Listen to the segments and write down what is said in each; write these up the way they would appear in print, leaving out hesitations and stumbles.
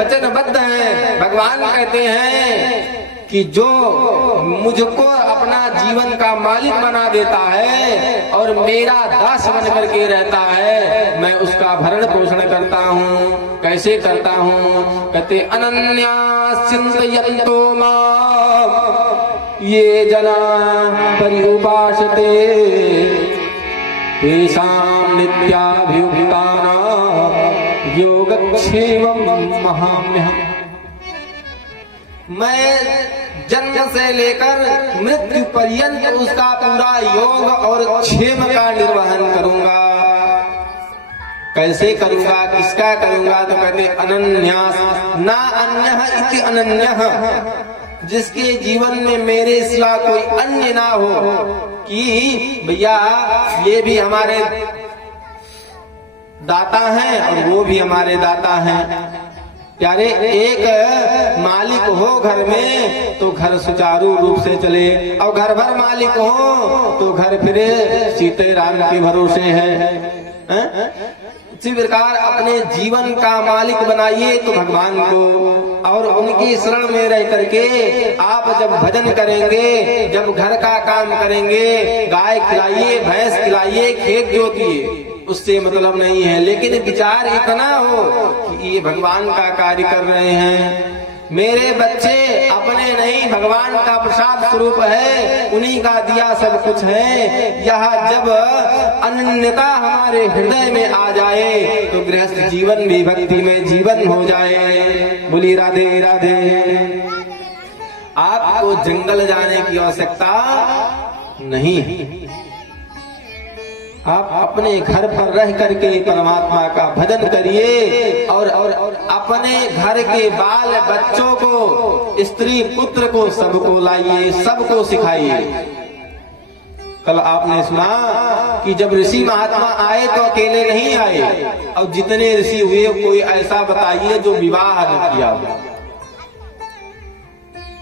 वचनबद्ध हैं। भगवान कहते हैं कि जो मुझको अपना जीवन का मालिक बना देता है और मेरा दास बन करके रहता है, मैं उसका भरण पोषण करता हूँ। कैसे करता हूँ? कहते अनन्या चिंतयन्तो माम् ये जना पर्युपासते तेषां नित्याभियुक्तानां योगक्षेमं महाम्यहम्। मैं जन्म से लेकर मृत्यु पर्यंत उसका पूरा योग और क्षेम का निर्वहन करूंगा। कैसे करूंगा? किसका करूंगा? तो कहते अनन्यास ना अन्यः इति अनन्यः, जिसके जीवन में मेरे सिवा कोई अन्य ना हो। कि भैया ये भी हमारे दाता हैं और वो भी हमारे दाता हैं। प्यारे, एक मालिक हो घर में तो घर सुचारू रूप से चले, और घर भर मालिक हो तो घर फिरे सीते राम के भरोसे है। इसी प्रकार अपने जीवन का मालिक बनाइए तो भगवान को, और उनकी शरण में रह करके आप जब भजन करेंगे, जब घर का काम करेंगे, गाय खिलाइए, भैंस खिलाइए, खेत जोतिए, उससे मतलब नहीं है। लेकिन विचार इतना हो कि ये भगवान का कार्य कर रहे हैं। मेरे बच्चे अपने नहीं, भगवान का प्रसाद स्वरूप है, उन्हीं का दिया सब कुछ है। यह जब अनन्यता हमारे हृदय में आ जाए तो गृहस्थ जीवन भी भक्ति में जीवन हो जाए। बोली राधे राधे। आपको जंगल जाने की आवश्यकता नहीं है। आप अपने घर पर रह करके परमात्मा का भजन करिए, और अपने घर के बाल बच्चों को, स्त्री पुत्र को, सबको लाइए, सबको सिखाइए। कल आपने सुना कि जब ऋषि महात्मा आए तो अकेले नहीं आए, और जितने ऋषि हुए कोई ऐसा बताइए जो विवाह न किया।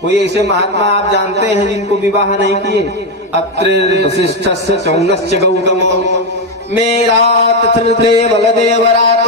कोई ऐसे महात्मा आप जानते हैं जिनको विवाह नहीं किए? अत्रि वसिष्ठस्य चौंगस्य गौतमो मेरात त्रिदेव बलदेवरात।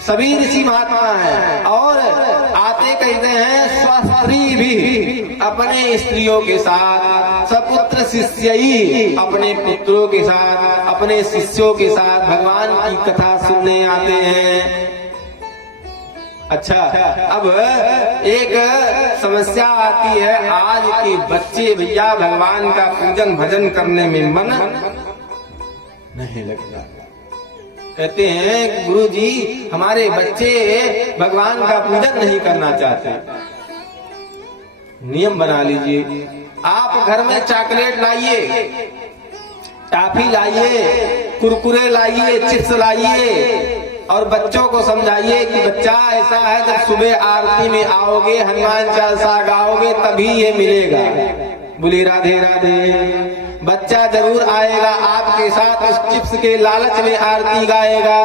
सभी ऋषि महात्मा हैं, और आते कहते हैं स्वस्त्री भी अपने स्त्रियों के साथ, सपुत्र शिष्यई अपने पुत्रों के साथ, अपने शिष्यों के साथ भगवान की कथा सुनने आते हैं। अच्छा, अब एक समस्या आती है, आज के बच्चे भैया भगवान का पूजन भजन करने में मन नहीं लगता। कहते हैं गुरुजी हमारे बच्चे भगवान का पूजन नहीं करना चाहते। नियम बना लीजिए, आप घर में चॉकलेट लाइए, टॉफी लाइए, कुरकुरे लाइए, चिप्स लाइए, और बच्चों को समझाइए कि बच्चा ऐसा है, जब सुबह आरती में आओगे, हनुमान चालीसा गाओगे, तभी ये मिलेगा। बोली राधे राधे। बच्चा जरूर आएगा आपके साथ, उस चिप्स के लालच में आरती गाएगा,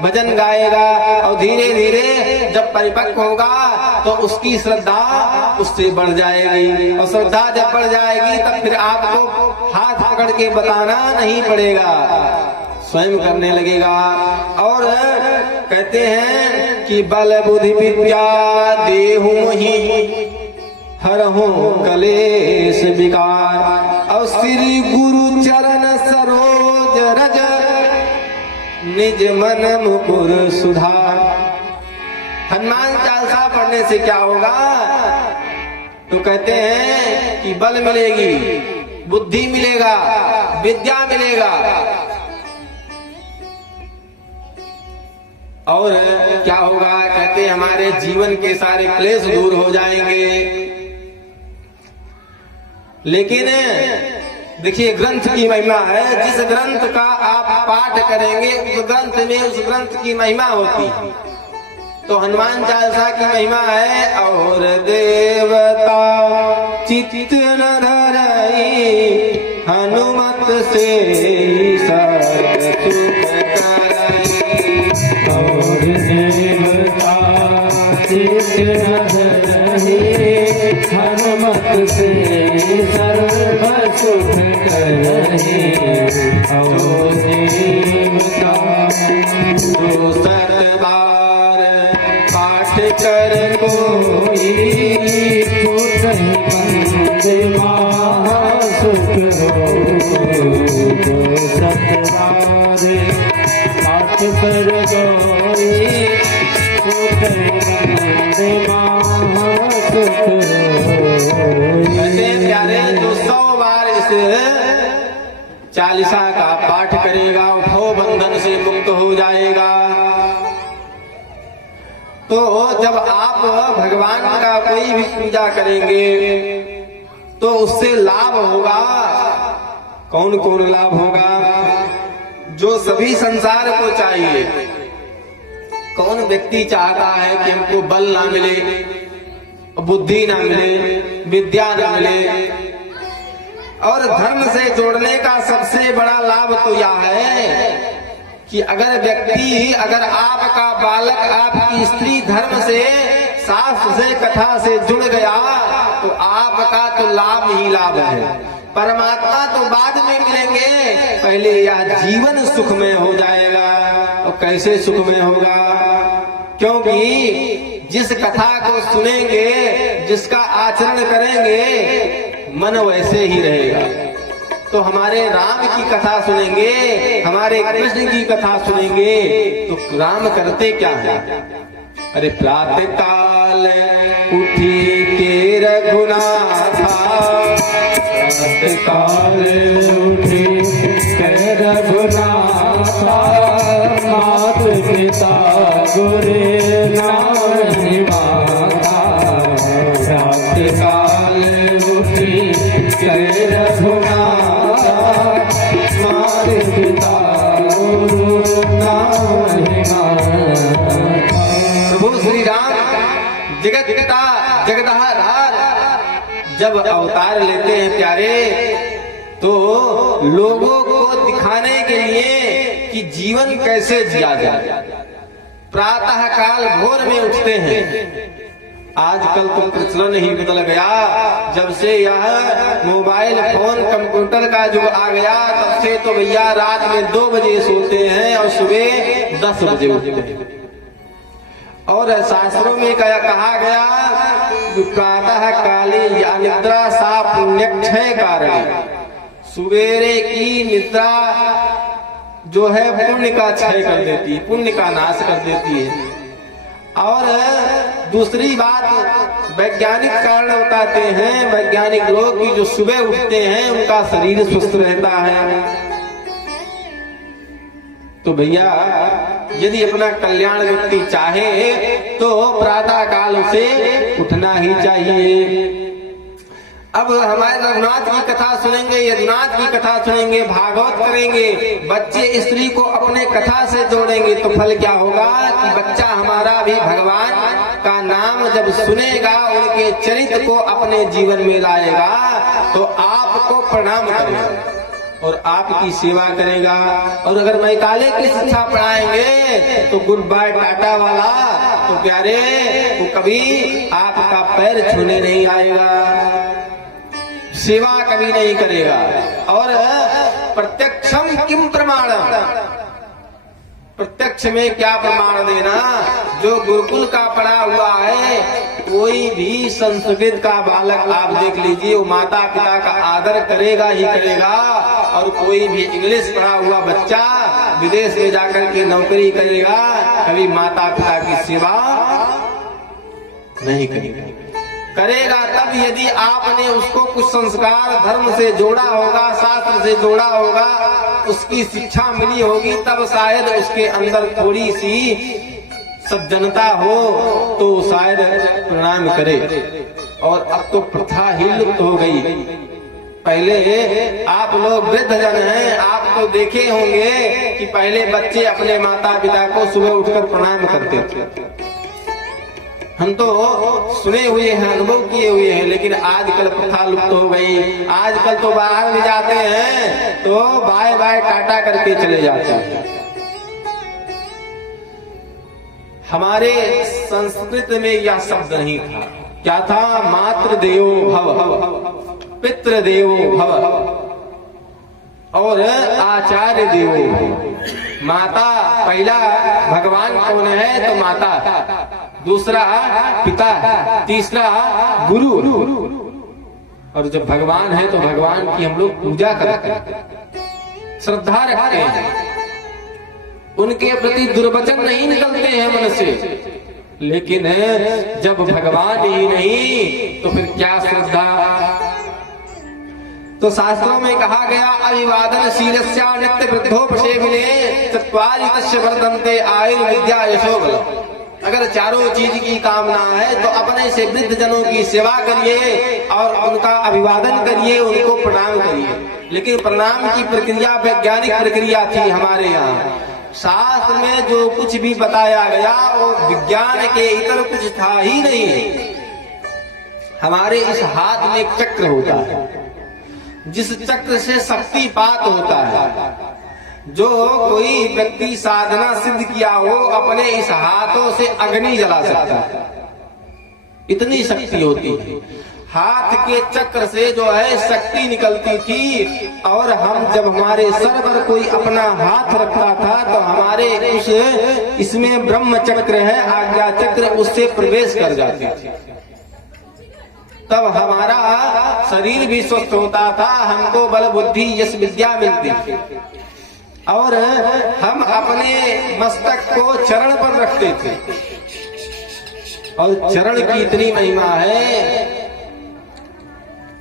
भजन गाएगा, और धीरे धीरे जब परिपक्व होगा तो उसकी श्रद्धा उससे बढ़ जाएगी, और श्रद्धा जब बढ़ जाएगी तब फिर आपको हाथ पकड़ के बताना नहीं पड़ेगा, स्वयं करने लगेगा। और कहते हैं कि बल बुद्धि विद्या देहु मोहि हरहु कलेश विकार, और श्री गुरु चरण सरोज रज निज मन मुकुर सुधार। हनुमान चालीसा पढ़ने से क्या होगा? तो कहते हैं कि बल मिलेगी, बुद्धि मिलेगा, विद्या मिलेगा, और क्या होगा? कहते हमारे जीवन के सारे क्लेश दूर हो जाएंगे। लेकिन देखिए ग्रंथ की महिमा है, जिस ग्रंथ का आप पाठ करेंगे उस ग्रंथ में उस ग्रंथ की महिमा होती है। तो हनुमान चालीसा की महिमा है, और देवता चित्त न धरई हनुमत से और देवता चित्त न धरई हनुमत से सर्व सुख करहि। और देवता जो सतबार कर कोई छूटहि बंदे महासुख हो जो सतवारे पाठ कर जोई छूटहि बंदे महासुख हो। प्यारे जो 100 बार इस चालीसा का पाठ करेगा भव बंधन से मुक्त हो जाएगा। तो जब आप भगवान का कोई भी पूजा करेंगे तो उससे लाभ होगा। कौन कौन लाभ होगा? जो सभी संसार को चाहिए। कौन व्यक्ति चाहता है कि हमको बल ना मिले, बुद्धि ना मिले, विद्या ना मिले? और धर्म से जोड़ने का सबसे बड़ा लाभ तो यह है कि अगर आपका बालक आपकी स्त्री धर्म से, शास्त्र से, कथा से जुड़ गया तो आपका तो लाभ ही लाभ है। परमात्मा तो बाद में मिलेंगे, पहले यह जीवन सुखमय हो जाएगा। और कैसे सुखमय होगा? क्योंकि जिस कथा को सुनेंगे, जिसका आचरण करेंगे, मन वैसे ही रहेगा। तो हमारे राम की कथा सुनेंगे, हमारे कृष्ण की कथा सुनेंगे तो राम करते क्या है? अरे प्रातः काल उठी के रघुनाथा, प्रातः काल उठी के रघुनाथा, मात पिता गुरे नाम माता। प्रातः काल उठी के रघुनाथा, मात पिता गुरु नाम माता। प्रभु श्री राम जगत पिता जगदहार जब अवतार लेते हैं प्यारे, तो लोगों को दिखाने के लिए कि जीवन कैसे जिया जाए। प्रातः काल भोर में उठते हैं। आजकल तो प्रचलन ही बदल गया। जब से यह मोबाइल फोन कंप्यूटर का जो आ गया, तब से तो भैया रात में 2 बजे सोते हैं और सुबह 10 बजे उठते हैं। और शास्त्रों में कहा गया प्रातः काले या निद्रा सा पुण्यक्षय कारण। सुबेरे की निद्रा जो है पुण्य का क्षय कर देती है, पुण्य का नाश कर देती है। और दूसरी बात वैज्ञानिक कारण बताते हैं, वैज्ञानिक लोग की जो सुबह उठते हैं उनका शरीर स्वस्थ रहता है। तो भैया यदि अपना कल्याण व्यक्ति चाहे तो प्रातः काल उसे उठना ही चाहिए। अब हमारे रघुनाथ की कथा सुनेंगे, यदुनाथ की कथा सुनेंगे, भागवत करेंगे, बच्चे स्त्री को अपने कथा से जोड़ेंगे तो फल क्या होगा कि बच्चा हमारा भी भगवान का नाम जब सुनेगा, उनके चरित्र को अपने जीवन में लाएगा तो आपको प्रणाम करेगा और आपकी सेवा करेगा। और अगर मैकाले की शिक्षा पढ़ाएंगे तो गुड बाय टाटा वाला तो प्यारे वो कभी आपका पैर छूने नहीं आएगा, सेवा कभी नहीं करेगा। और प्रत्यक्षम किम प्रमाणम, प्रत्यक्ष में क्या प्रमाण देना? जो गुरुकुल का पढ़ा हुआ है, कोई भी संस्कृत का बालक आप देख लीजिए, वो माता पिता का आदर करेगा ही करेगा। और कोई भी इंग्लिश पढ़ा हुआ बच्चा विदेश में जाकर के नौकरी करेगा, कभी माता पिता की सेवा नहीं करेगा तब यदि आपने उसको कुछ संस्कार धर्म से जोड़ा होगा, शास्त्र से जोड़ा होगा, उसकी शिक्षा मिली होगी, तब शायद उसके अंदर थोड़ी सी सज्जनता हो तो शायद प्रणाम करे। और अब तो प्रथा ही लुप्त हो गई। पहले आप लोग वृद्ध जन हैं, आप तो देखे होंगे कि पहले बच्चे अपने माता पिता को सुबह उठकर प्रणाम करते थे। हम तो सुने हुए हैं, अनुभव किए हुए हैं, लेकिन आजकल प्रथा लुप्त हो गई। आजकल तो बाहर भी जाते हैं तो बाय बाय टाटा करके चले जाते हैं। हमारे संस्कृत में यह शब्द नहीं था। क्या था? मातृ देवो भव, पितृ देवो भव और आचार्य देवो भव। माता, पहला भगवान कौन है? तो माता। दूसरा पिता, तीसरा गुरु। और जब भगवान है तो भगवान की हम लोग पूजा करते हैं, श्रद्धा रखते हैं, उनके प्रति दुर्वचन नहीं निकलते हैं मन से। लेकिन जब भगवान ही नहीं तो फिर क्या श्रद्धा। तो शास्त्रों में कहा गया अभिवादन शीलस्या नित्य वृद्धोपसेविने चत्वारि तस्य वर्धन्ते आयुर्विद्या यशो बलम्। अगर चारों चीज की कामना है तो अपने से वृद्ध जनों की सेवा करिए और उनका अभिवादन करिए, उनको प्रणाम करिए। लेकिन प्रणाम की प्रक्रिया वैज्ञानिक प्रक्रिया थी हमारे यहाँ। शास्त्र में जो कुछ भी बताया गया वो विज्ञान के इतर कुछ था ही नहीं। हमारे इस हाथ में एक चक्र होता है, जिस चक्र से शक्तिपात होता है। जो कोई व्यक्ति साधना सिद्ध किया हो अपने इस हाथों से अग्नि जला सकता है, इतनी शक्ति होती है। हाथ के चक्र से जो है शक्ति निकलती थी। और हम जब हमारे सर पर कोई अपना हाथ रखता था तो हमारे उस इसमें ब्रह्म चक्र है, आज्ञा चक्र, उससे प्रवेश कर जाती थी। तब हमारा शरीर भी स्वस्थ होता था, हमको बल बुद्धि यश विद्या मिलती थी। और हम अपने मस्तक को चरण पर रखते थे। और चरण की इतनी महिमा है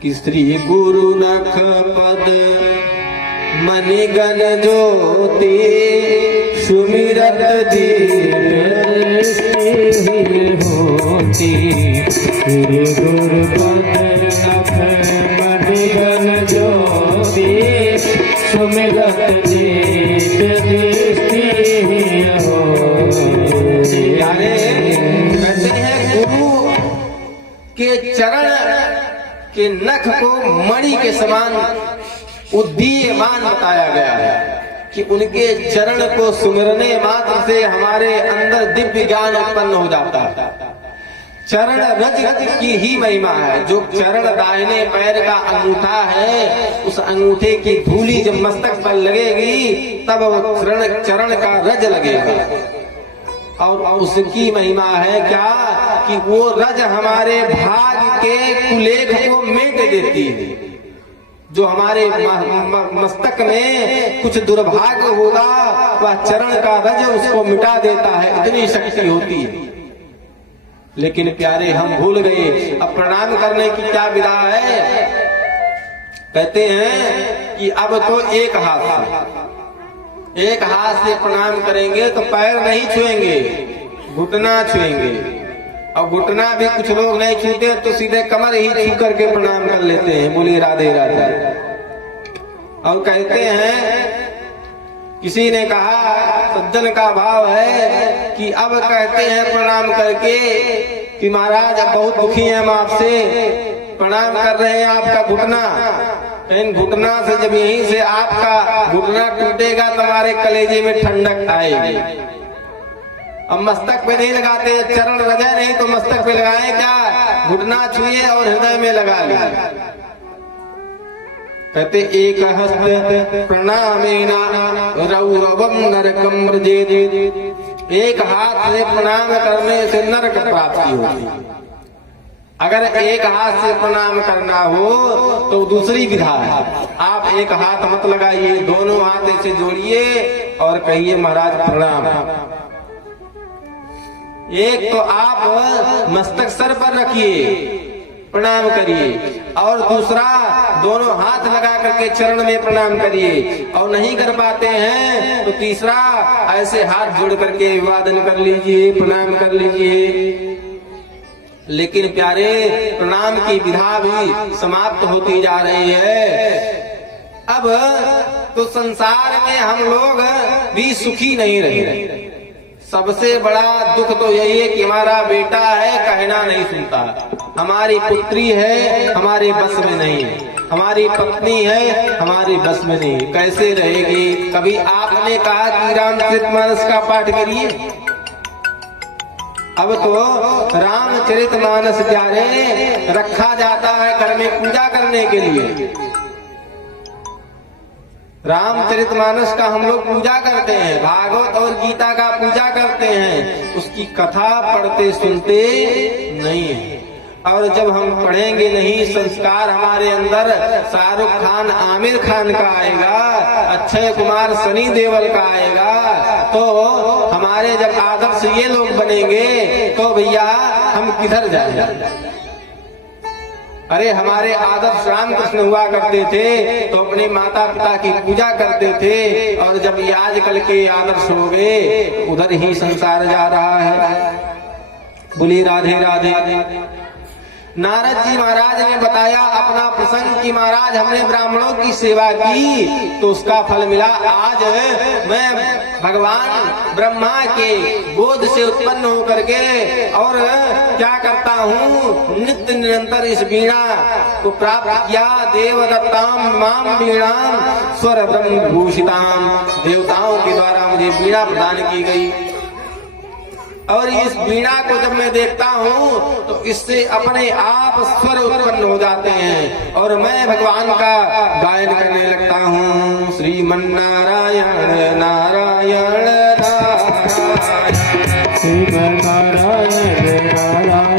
कि श्री गुरु नख पद मणिगण ज्योति सुमिरत होती। श्री गुरु पद नख मणिगण ज्योति सुमिरत कहते हैं गुरु के चरण के नख को मणि के समान उद्दीयमान बताया गया है कि उनके चरण को सुमिरने मात्र से हमारे अंदर दिव्य ज्ञान उत्पन्न हो जाता है। चरण रज की ही महिमा है। जो चरण दाहिने पैर का अंगूठा है, उस अंगूठे की धूली जब मस्तक पर लगेगी तब वो चरण का रज लगेगा। और उसकी महिमा है क्या कि वो रज हमारे भाग के कुलेख को मिट देती है। जो हमारे मस्तक में कुछ दुर्भाग्य होगा वह चरण का रज उसको मिटा देता है, इतनी शक्ति होती है। लेकिन प्यारे हम भूल गए। अब प्रणाम करने की क्या विधा है? कहते हैं कि अब तो एक हाथ से प्रणाम करेंगे तो पैर नहीं छुएंगे, घुटना छुएंगे। और घुटना भी कुछ लोग नहीं छूते तो सीधे कमर ही छू करके प्रणाम कर लेते हैं। बोलिए राधे राधे। और कहते हैं, किसी ने कहा, सज्जन का भाव है कि अब कहते हैं प्रणाम करके कि महाराज अब बहुत दुखी हैं हम आपसे, प्रणाम कर रहे हैं आपका घुटना। इन घुटना से जब यहीं से आपका घुटना टूटेगा तो हमारे कलेजे में ठंडक आएगी। अब मस्तक पे नहीं लगाते, चरण रजे नहीं तो मस्तक पे लगाए क्या? घुटना छुए और हृदय में लगा लिया। कहते एक हस्त प्रणामेना रौरवम नरकम व्रजेत। एक हाथ से प्रणाम करने से नरक प्राप्ति होती। अगर एक हाथ से प्रणाम करना हो तो दूसरी विधा है। आप एक हाथ मत लगाइए, दोनों हाथ ऐसे जोड़िए और कहिए महाराज प्रणाम। एक तो आप मस्तक सर पर रखिए, प्रणाम करिए, और दूसरा दोनों हाथ लगा करके चरण में प्रणाम करिए। और नहीं कर पाते हैं तो तीसरा ऐसे हाथ जोड़ करके अभिवादन कर लीजिए, प्रणाम कर लीजिए। लेकिन प्यारे प्रणाम की विधा भी समाप्त होती जा रही है। अब तो संसार में हम लोग भी सुखी नहीं रहे। सबसे बड़ा दुख तो यही है कि हमारा बेटा है कहना नहीं सुनता, हमारी पुत्री है हमारे बस में नहीं है, हमारी पत्नी है हमारी बस में नहीं। कैसे रहेगी? कभी आपने कहा कि रामचरितमानस का पाठ करिए? अब तो रामचरितमानस प्यारे रखा जाता है घर में पूजा करने के लिए। रामचरितमानस का हम लोग पूजा करते हैं, भागवत और गीता का पूजा करते हैं, उसकी कथा पढ़ते सुनते नहीं है। और जब हम पढ़ेंगे नहीं, संस्कार हमारे अंदर शाहरुख खान आमिर खान का आएगा, अक्षय कुमार सनी देओल का आएगा, तो हमारे जब आदर्श ये लोग बनेंगे तो भैया हम किधर जाएंगे? अरे हमारे आदर्श रामकृष्ण हुआ करते थे तो अपने माता पिता की पूजा करते थे, और जब ये आजकल के आदर्श हो गए उधर ही संसार जा रहा है। बोली राधे राधे। नारद जी महाराज ने बताया अपना प्रसंग कि महाराज हमने ब्राह्मणों की सेवा की तो उसका फल मिला। आज मैं भगवान ब्रह्मा के गोद से उत्पन्न होकर के और क्या करता हूँ, नित्य निरंतर इस वीणा को प्राप्त किया। देवदत्ताम माम वीणाम स्वर ब्रह्म भूषिताम, देवताओं के द्वारा मुझे वीणा प्रदान की गई। और इस वीणा को जब मैं देखता हूँ तो इससे अपने आप स्वर उत्पन्न हो जाते हैं और मैं भगवान का गायन करने लगता हूँ। श्रीमन्नारायण नारायण नारायण, श्रीमन्नारायण नारायण।